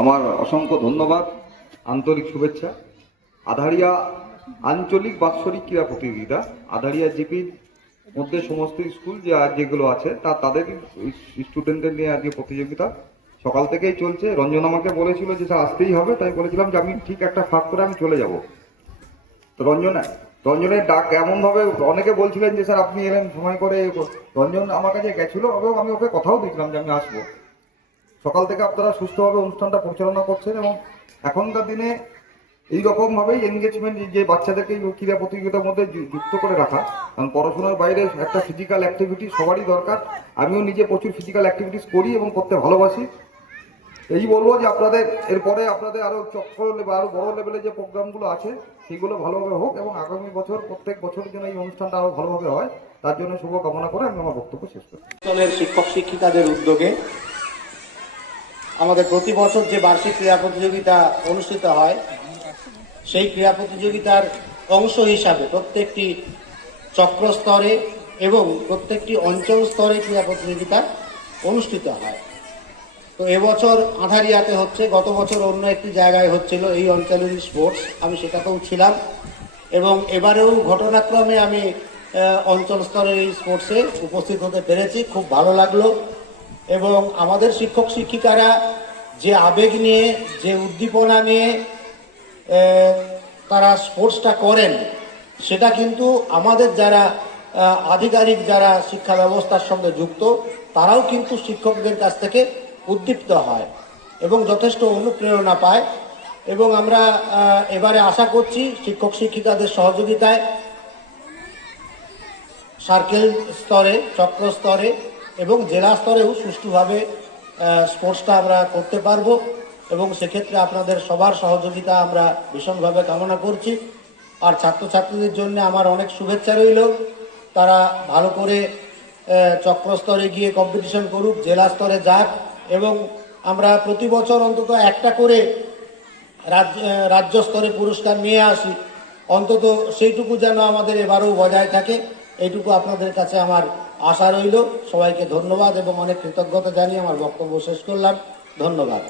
আমার অসংখ্য ধন্যবাদ, আন্তরিক শুভেচ্ছা। আধারিয়া আঞ্চলিক বাৎসরিক ক্রীড়া প্রতিযোগিতা, আধারিয়া জিপির মধ্যে সমস্ত স্কুল যেগুলো আছে তাদের স্টুডেন্টদের নিয়ে আজকে প্রতিযোগিতা সকাল থেকেই চলছে। রঞ্জন আমাকে বলেছিল যে স্যার আসতেই হবে, তাই বলেছিলাম যে আমি ঠিক একটা ফাঁক করে আমি চলে যাব। তো রঞ্জনের ডাক এমনভাবে অনেকে বলছিলেন যে স্যার আপনি এলেন সময় করে। রঞ্জন আমার কাছে গেছিলো এবং আমি ওকে কথাও দিয়েছিলাম যে আমি আসবো। সকাল থেকে আপনারা সুস্থভাবে অনুষ্ঠানটা পরিচালনা করছেন এবং এখনকার দিনে এইরকমভাবেই এনগেজমেন্ট, যে বাচ্চাদেরকে ক্রীড়া প্রতিযোগিতার মধ্যে যুক্ত করে রাখা, কারণ পড়াশোনার বাইরে একটা ফিজিক্যাল অ্যাক্টিভিটি সবারই দরকার। আমিও নিজে প্রচুর ফিজিক্যাল অ্যাক্টিভিটিস করি এবং করতে ভালোবাসি। এই বলবো যে আপনাদের এরপরে আপনাদের আরও চক্র বা আরও বড় লেভেলে যে প্রোগ্রামগুলো আছে সেগুলো ভালোভাবে হোক এবং আগামী বছর প্রত্যেক বছর যেন এই অনুষ্ঠানটা আরও ভালোভাবে হয়, তার জন্য শুভ কামনা করে আমি আমার বক্তব্য শেষ করি। শিক্ষক শিক্ষিকাদের উদ্যোগে আমাদের প্রতি বছর যে বার্ষিক ক্রীড়া প্রতিযোগিতা অনুষ্ঠিত হয়, সেই ক্রীড়া প্রতিযোগিতার অংশ হিসাবে প্রত্যেকটি চক্র স্তরে এবং প্রত্যেকটি অঞ্চল স্তরে ক্রীড়া প্রতিযোগিতা অনুষ্ঠিত হয়। তো এবছর আঁধারিয়াতে হচ্ছে, গত বছর অন্য একটি জায়গায় হচ্ছিল এই অঞ্চলের স্পোর্টস, আমি সেটাতেও ছিলাম এবং এবারেও ঘটনাক্রমে আমি অঞ্চল স্তরের এই স্পোর্টসে উপস্থিত হতে পেরেছি। খুব ভালো লাগলো এবং আমাদের শিক্ষক শিক্ষিকারা যে আবেগ নিয়ে, যে উদ্দীপনা নিয়ে তারা স্পোর্টসটা করেন, সেটা কিন্তু আমাদের যারা আধিকারিক, যারা শিক্ষা ব্যবস্থার সঙ্গে যুক্ত, তারাও কিন্তু শিক্ষকদের কাছ থেকে উদ্দীপ্ত হয় এবং যথেষ্ট অনুপ্রেরণা পায়। এবং আমরা এবারে আশা করছি শিক্ষক শিক্ষিকাদের সহযোগিতায় সার্কেল স্তরে, চক্র স্তরে এবং জেলা স্তরেও সুষ্ঠুভাবে স্পোর্টসটা আমরা করতে পারবো এবং সেক্ষেত্রে আপনাদের সবার সহযোগিতা আমরা ভীষণভাবে কামনা করছি। আর ছাত্রছাত্রীদের জন্য আমার অনেক শুভেচ্ছা রইল। তারা ভালো করে চক্র স্তরে গিয়ে কম্পিটিশন করুক, জেলা স্তরে যাক এবং আমরা প্রতি বছর অন্তত একটা করে রাজ্য স্তরে পুরস্কার নিয়ে আসি, অন্তত সেইটুকু যেন আমাদের এবারেও বজায় থাকে, এইটুকু আপনাদের কাছে আমার আশা রইল। সবাইকে ধন্যবাদ এবং অনেক কৃতজ্ঞতা জানিয়ে আমার বক্তব্য শেষ করলাম। ধন্যবাদ।